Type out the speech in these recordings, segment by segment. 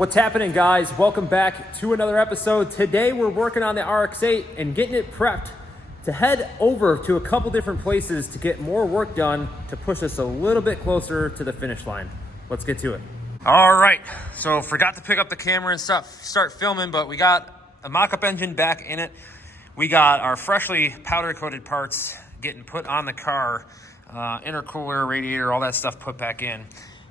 What's happening, guys? Welcome back to another episode. Today we're working on the RX-8 and getting it prepped to head over to a couple different places to get more work done to push us a little bit closer to the finish line. Let's get to it. All right, so forgot to pick up the camera and start filming, but we got a mock-up engine back in it. We got our freshly powder-coated parts getting put on the car, intercooler, radiator, all that stuff put back in.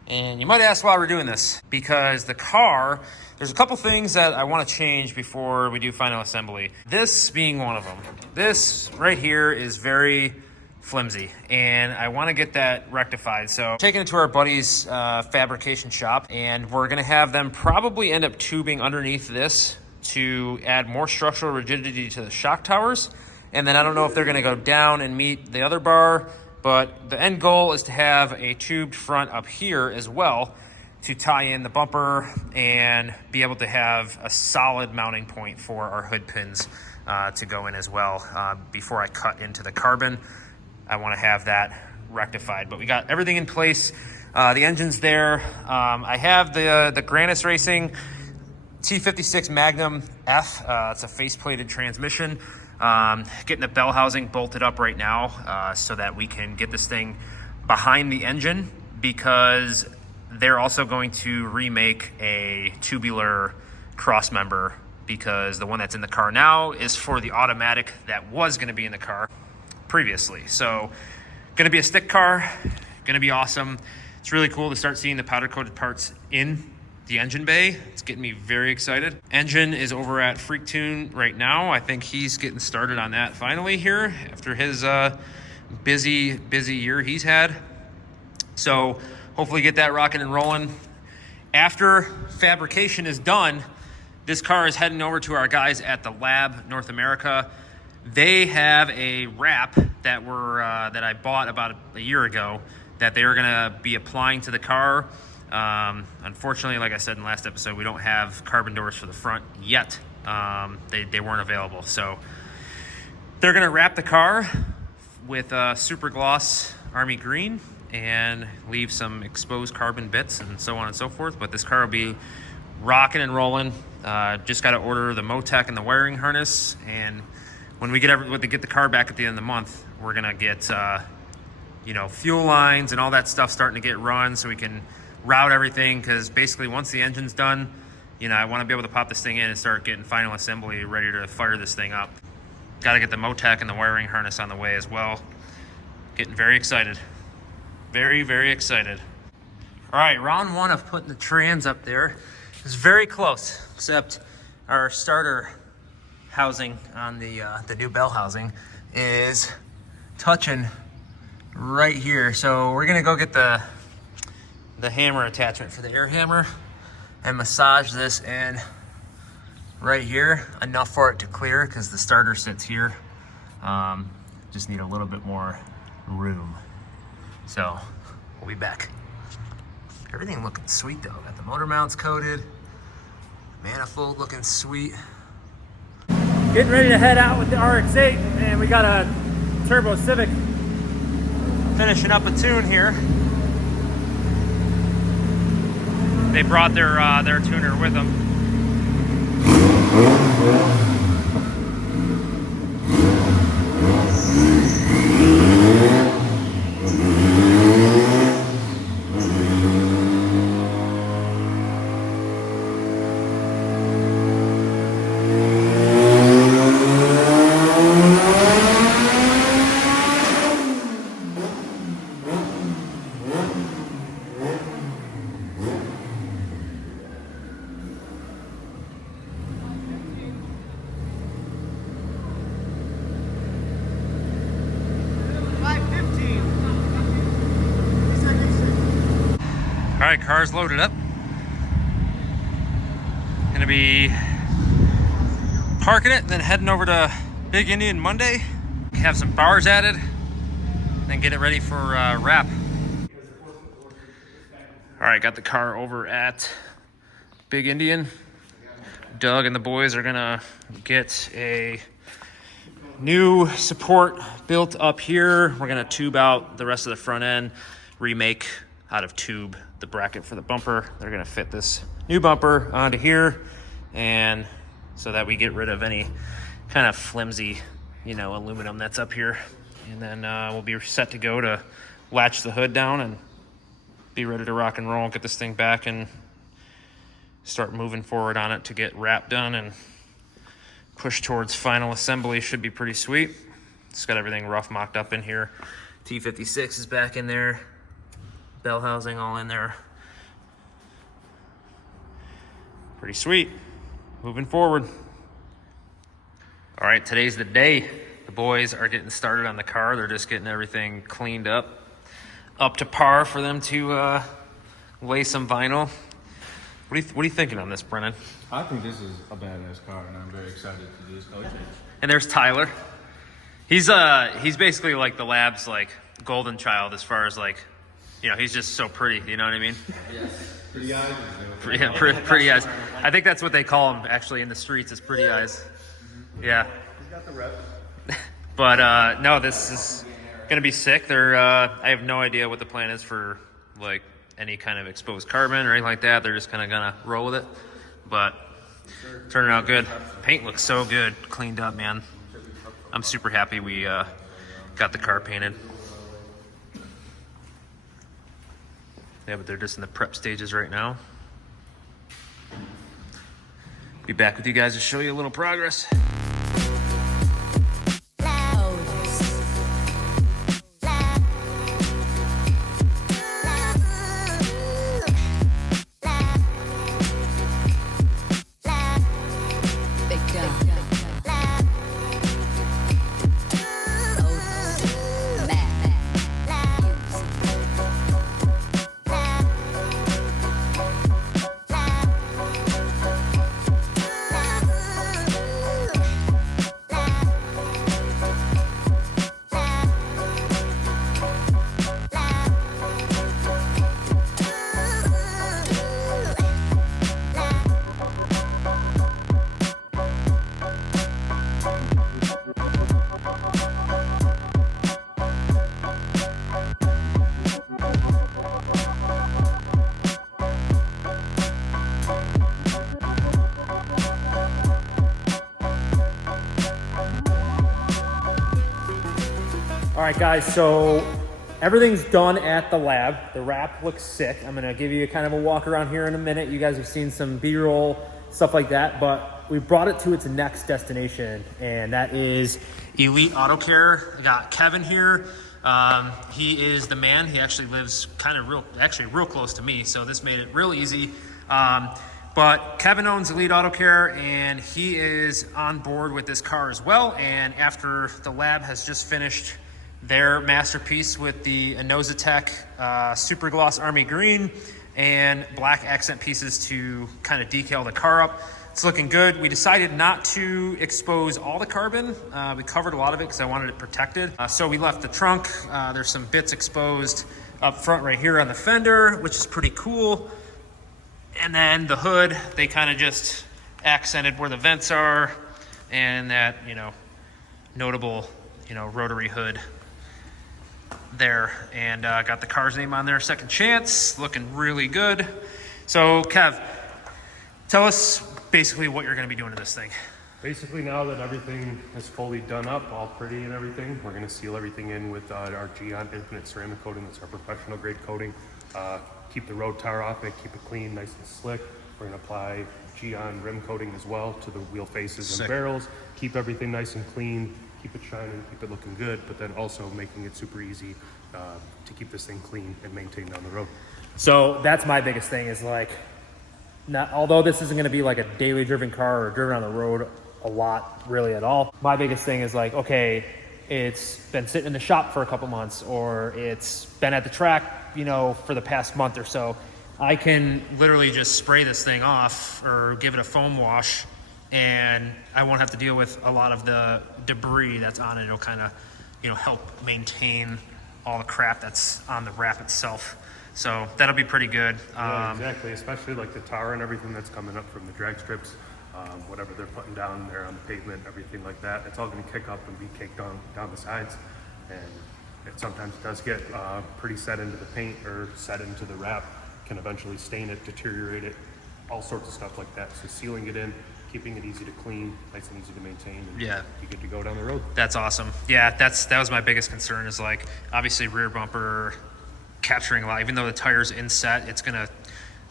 And you might ask why we're doing this, because the car, there's a couple things that I want to change before we do final assembly. This being one of them. This right here is very flimsy, and I want to get that rectified. So taking it to our buddy's fabrication shop, and we're going to have them probably end up tubing underneath this to add more structural rigidity to the shock towers. And then I don't know if they're going to go down and meet the other bar, but the end goal is to have a tubed front up here as well to tie in the bumper and be able to have a solid mounting point for our hood pins to go in as well. Before I cut into the carbon, I want to have that rectified. But we got everything in place. The engine's there. I have the Granis Racing T56 Magnum F. It's a faceplated transmission. Getting the bell housing bolted up right now so that we can get this thing behind the engine, because they're also going to remake a tubular cross member, because the one that's in the car now is for the automatic that was going to be in the car previously. So going to be a stick car, going to be awesome. It's really cool to start seeing the powder coated parts in the engine bay. It's getting me very excited. Engine is over at Freak Tune right now. I think he's getting started on that finally here after his busy year he's had. So hopefully get that rocking and rolling. After fabrication is done, this car is heading over to our guys at the Lab North America. They have a wrap that I bought about a year ago that they are gonna be applying to the car. Unfortunately, like I said in the last episode, we don't have carbon doors for the front yet. They weren't available. So they're going to wrap the car with super gloss army green and leave some exposed carbon bits and so on and so forth. But this car will be rocking and rolling. Just got to order the Motec and the wiring harness. And when we get the car back at the end of the month, we're going to get, fuel lines and all that stuff starting to get run so we can route everything, because basically once the engine's done, I want to be able to pop this thing in and start getting final assembly ready to fire this thing up. Got to get the Motec and the wiring harness on the way as well. Getting very excited. Very, very excited. All right, round one of putting the trans up there is very close, except our starter housing on the new bell housing is touching right here. So we're gonna go get the hammer attachment for the air hammer and massage this in right here, enough for it to clear, because the starter sits here. Just need a little bit more room. So we'll be back. Everything looking sweet though. Got the motor mounts coated, manifold looking sweet. Getting ready to head out with the RX-8, and we got a Turbo Civic finishing up a tune here. They brought their tuner with them. All right, car's loaded up. Gonna be parking it, then heading over to Big Indian Monday, have some bars added, then get it ready for wrap. All right, got the car over at Big Indian. Doug and the boys are gonna get a new support built up here. We're gonna tube out the rest of the front end, remake out of tube the bracket for the bumper. They're gonna fit this new bumper onto here, and so that we get rid of any kind of flimsy, you know, aluminum that's up here. And then we'll be set to go to latch the hood down and be ready to rock and roll, get this thing back and start moving forward on it to get wrap done and push towards final assembly. Should be pretty sweet. It's got everything rough mocked up in here. T56 is back in there. Bell housing all in there. Pretty sweet. Moving forward. All right, today's the day. The boys are getting started on the car. They're just getting everything cleaned up to par for them to lay some vinyl. What are you thinking on this, Brennan? I think this is a badass car, and I'm very excited to do this color change. And there's Tyler. He's basically like the lab's like golden child as far as like, you know, he's just so pretty. You know what I mean? Yes. Pretty eyes. Yeah, pretty eyes. I think that's what they call him actually in the streets, is pretty eyes. Yeah. He's got the rep. But no, this is gonna be sick. I have no idea what the plan is for like any kind of exposed carbon or anything like that. They're just kind of gonna roll with it, but turning out good. Paint looks so good, cleaned up, man. I'm super happy we got the car painted. Yeah, but they're just in the prep stages right now. Be back with you guys to show you a little progress. All right, guys, so everything's done at the lab. The wrap looks sick. I'm gonna give you kind of a walk around here in a minute. You guys have seen some B-roll, stuff like that, but we brought it to its next destination, and that is Elite Auto Care. I got Kevin here. He is the man. He actually lives kind of real close to me, so this made it real easy. But Kevin owns Elite Auto Care, and he is on board with this car as well. And after the lab has just finished their masterpiece with the 𝐓𝐡𝐞 Super Gloss Army Green and black accent pieces to kind of decal the car up, it's looking good. We decided not to expose all the carbon. We covered a lot of it because I wanted it protected. So we left the trunk. There's some bits exposed up front right here on the fender, which is pretty cool. And then the hood, they kind of just accented where the vents are and that, you know, notable, you know, rotary hood there. And got the car's name on there, Second Chance, looking really good. So Kev, tell us basically what you're going to be doing to this thing. Basically, now that everything is fully done up, all pretty and everything, we're going to seal everything in with our 𝐂𝐿 Infinite Ceramic Coating. That's our professional grade coating. Keep the road tar off it, keep it clean, nice and slick. We're going to apply 𝐂𝐿 rim coating as well to the wheel faces Sick. and barrels. Keep everything nice and clean, keep it shining, keep it looking good, but then also making it super easy to keep this thing clean and maintained down the road. So that's my biggest thing is like, although this isn't going to be like a daily driven car or driven on the road a lot really at all, my biggest thing is like, okay, it's been sitting in the shop for a couple months, or it's been at the track, you know, for the past month or so. I can literally just spray this thing off or give it a foam wash, and I won't have to deal with a lot of the debris that's on it. It'll kind of, you know, help maintain all the crap that's on the wrap itself. So that'll be pretty good. Yeah, exactly, especially like the tar and everything that's coming up from the drag strips, whatever they're putting down there on the pavement, everything like that. It's all going to kick up and be caked down the sides. And It sometimes does get pretty set into the paint or set into the wrap, can eventually stain it, deteriorate it, all sorts of stuff like that. So sealing it in, keeping it easy to clean, nice and easy to maintain, and Yeah. you're good to go down the road. That's awesome. Yeah, that was my biggest concern, is like obviously rear bumper capturing a lot, even though the tire's inset, it's gonna,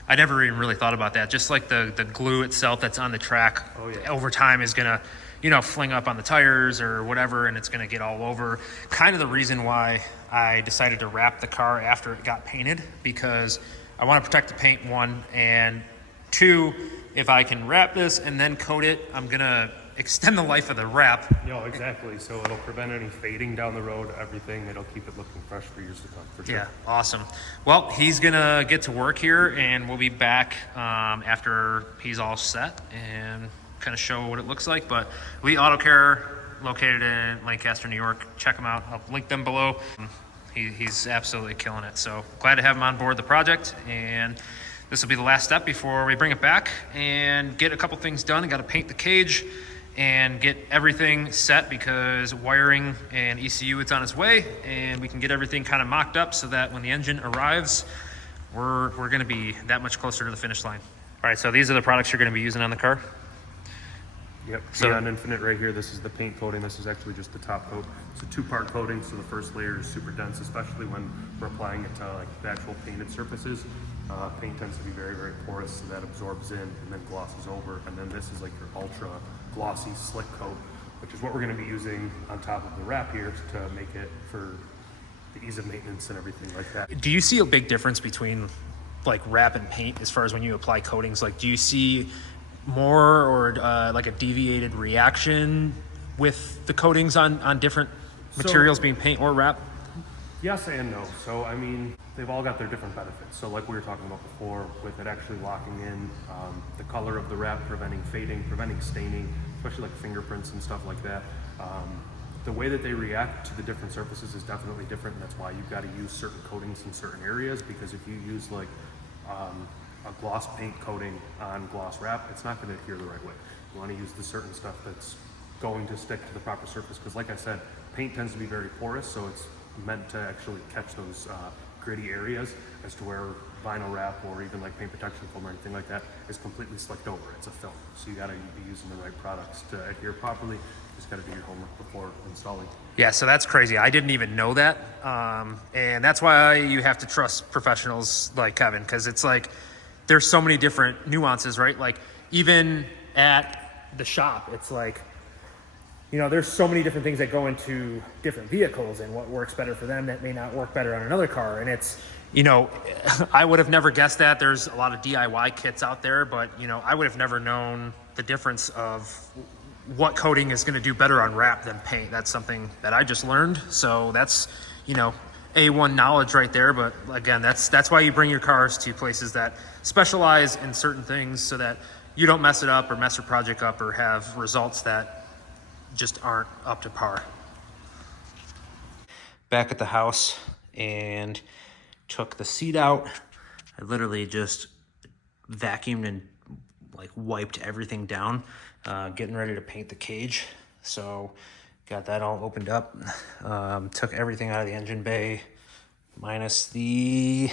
I never even really thought about that. Just like the glue itself that's on the track over time is gonna, you know, fling up on the tires or whatever, and it's gonna get all over. Kind of the reason why I decided to wrap the car after it got painted, because I want to protect the paint, one, and two, if I can wrap this and then coat it, I'm gonna extend the life of the wrap. Yeah, exactly. So it'll prevent any fading down the road, everything. It'll keep it looking fresh for years to come, for sure. Yeah, awesome. Well, he's gonna get to work here, and we'll be back after he's all set and kind of show what it looks like. But 𝐓𝐡 Auto Care, located in Lancaster, New York. Check them out. I'll link them below. He's absolutely killing it. So glad to have him on board the project, and this will be the last step before we bring it back and get a couple things done. I got to paint the cage and get everything set, because wiring and ECU, it's on its way, and we can get everything kind of mocked up so that when the engine arrives, we're going to be that much closer to the finish line. All right, so these are the products you're going to be using on the car. Yep, So- Beyond Infinite right here, this is the paint coating. This is actually just the top coat. It's a two-part coating, so the first layer is super dense, especially when we're applying it to like the actual painted surfaces. Paint tends to be very, very porous, so that absorbs in and then glosses over. And then this is like your ultra glossy slick coat, which is what we're going to be using on top of the wrap here to make it for the ease of maintenance and everything like that. Do you see a big difference between like wrap and paint as far as when you apply coatings? Like, do you see more or like a deviated reaction with the coatings on different materials, being paint or wrap? Yes and no. So, I mean, they've all got their different benefits. So like we were talking about before, with it actually locking in the color of the wrap, preventing fading, preventing staining, especially like fingerprints and stuff like that. The way that they react to the different surfaces is definitely different. And that's why you've got to use certain coatings in certain areas, because if you use like a gloss paint coating on gloss wrap, it's not going to adhere the right way. You want to use the certain stuff that's going to stick to the proper surface, because like I said, paint tends to be very porous, so it's meant to actually catch those gritty areas, as to where vinyl wrap or even like paint protection film or anything like that is completely slicked over. It's a film, so you got to be using the right products to adhere properly. You just got to do your homework before installing. Yeah, so that's crazy. I didn't even know that, and that's why you have to trust professionals like Kevin, because it's like there's so many different nuances, right? Like even at the shop, it's like, you know, there's so many different things that go into different vehicles and what works better for them that may not work better on another car. And it's, you know, I would have never guessed that. There's a lot of DIY kits out there, but, you know, I would have never known the difference of what coating is going to do better on wrap than paint. That's something that I just learned. So that's, you know, A1 knowledge right there. But again, that's why you bring your cars to places that specialize in certain things, so that you don't mess it up or mess your project up or have results that just aren't up to par. Back at the house, and took the seat out. I literally just vacuumed and like wiped everything down, getting ready to paint the cage. So got that all opened up. Took everything out of the engine bay minus the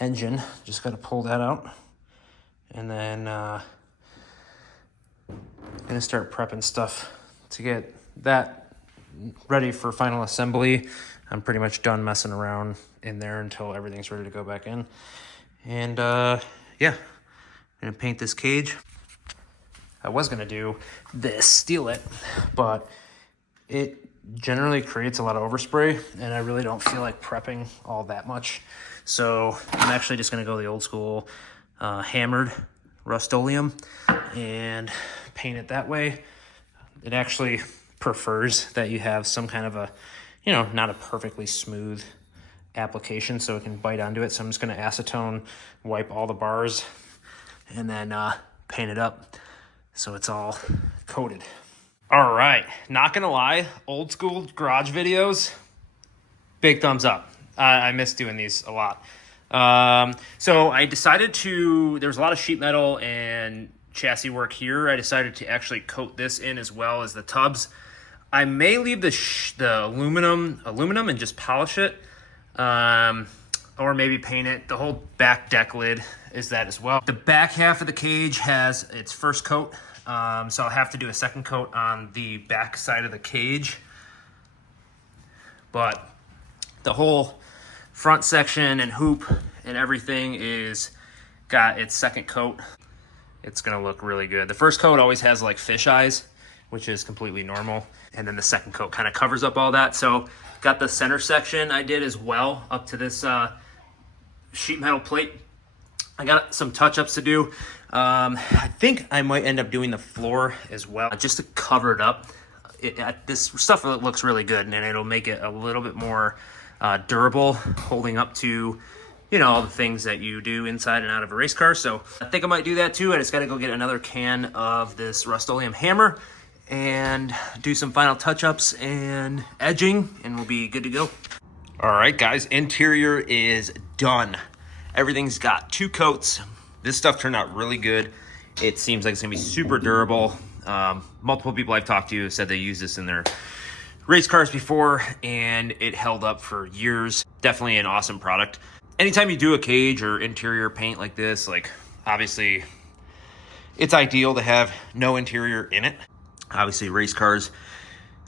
engine. Just got to pull that out, and then gonna start prepping stuff to get that ready for final assembly. I'm pretty much done messing around in there until everything's ready to go back in. And yeah, I'm gonna paint this cage. I was gonna do this, steal it, but it generally creates a lot of overspray, and I really don't feel like prepping all that much. So I'm actually just gonna go the old school hammered Rust-Oleum and paint it that way. It actually prefers that you have some kind of a, you know, not a perfectly smooth application so it can bite onto it. So I'm just going to acetone wipe all the bars and then paint it up so it's all coated. All right, not gonna lie, old school garage videos, big thumbs up. I miss doing these a lot. So I decided to, there's a lot of sheet metal and chassis work here. I decided to actually coat this in as well as the tubs. I may leave the aluminum and just polish it, or maybe paint it. The whole back deck lid is that as well. The back half of the cage has its first coat, so I'll have to do a second coat on the back side of the cage. But the whole front section and hoop and everything is got its second coat. It's gonna look really good. The first coat always has like fish eyes, which is completely normal. And then the second coat kind of covers up all that. So got the center section I did as well up to this sheet metal plate. I got some touch-ups to do. I think I might end up doing the floor as well, just to cover it up. This stuff looks really good, and it'll make it a little bit more durable, holding up to, you know, all the things that you do inside and out of a race car. So I think I might do that too. I just got to go get another can of this Rust-Oleum hammer and do some final touch-ups and edging, and we'll be good to go. All right, guys, interior is done. Everything's got 2 coats. This stuff turned out really good. It seems like it's gonna be super durable. Multiple people I've talked to have said they use this in their race cars before, and it held up for years. Definitely an awesome product. Anytime you do a cage or interior paint like this, like obviously it's ideal to have no interior in it. Obviously race cars,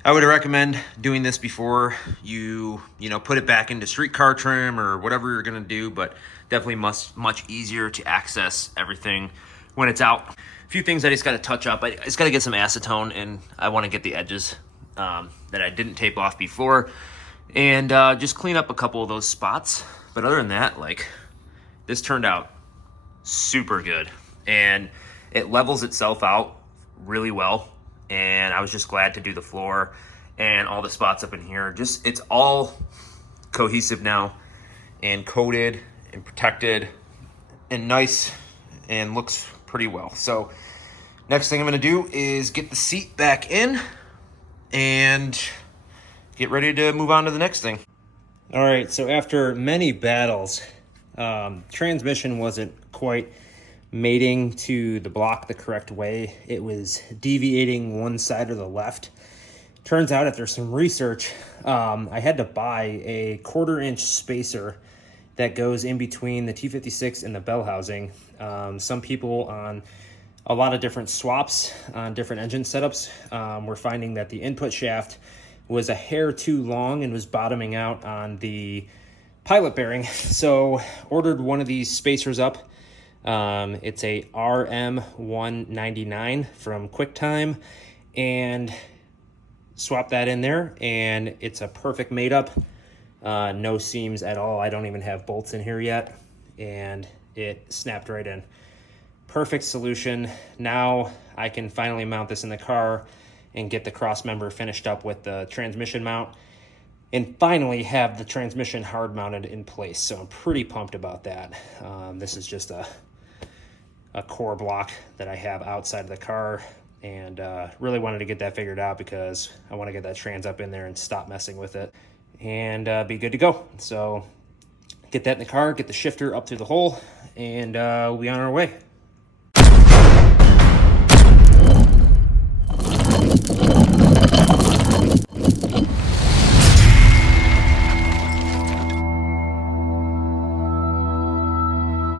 I would recommend doing this before you put it back into street car trim or whatever you're gonna do, but definitely much easier to access everything when it's out. A few things I just gotta touch up. I just gotta get some acetone, and I wanna get the edges that I didn't tape off before, and just clean up a couple of those spots. But other than that, like, this turned out super good, and it levels itself out really well. And I was just glad to do the floor and all the spots up in here. Just, it's all cohesive now and coated and protected and nice and looks pretty well. So next thing I'm gonna do is get the seat back in and get ready to move on to the next thing. All right, so after many battles, transmission wasn't quite mating to the block the correct way. It was deviating one side or the left. Turns out after some research, I had to buy a 1/4-inch spacer that goes in between the T56 and the bell housing. Some people on a lot of different swaps on different engine setups were finding that the input shaft was a hair too long and was bottoming out on the pilot bearing. So ordered one of these spacers up. It's a RM199 from QuickTime, and swap that in there, and it's a perfect mate up. No seams at all. I don't even have bolts in here yet, and it snapped right in. Perfect solution. Now I can finally mount this in the car and get the cross member finished up with the transmission mount, and finally have the transmission hard mounted in place. So I'm pretty pumped about that. This is just a core block that I have outside of the car, and really wanted to get that figured out because I want to get that trans up in there and stop messing with it and be good to go. So get that in the car, get the shifter up through the hole, and we on our way.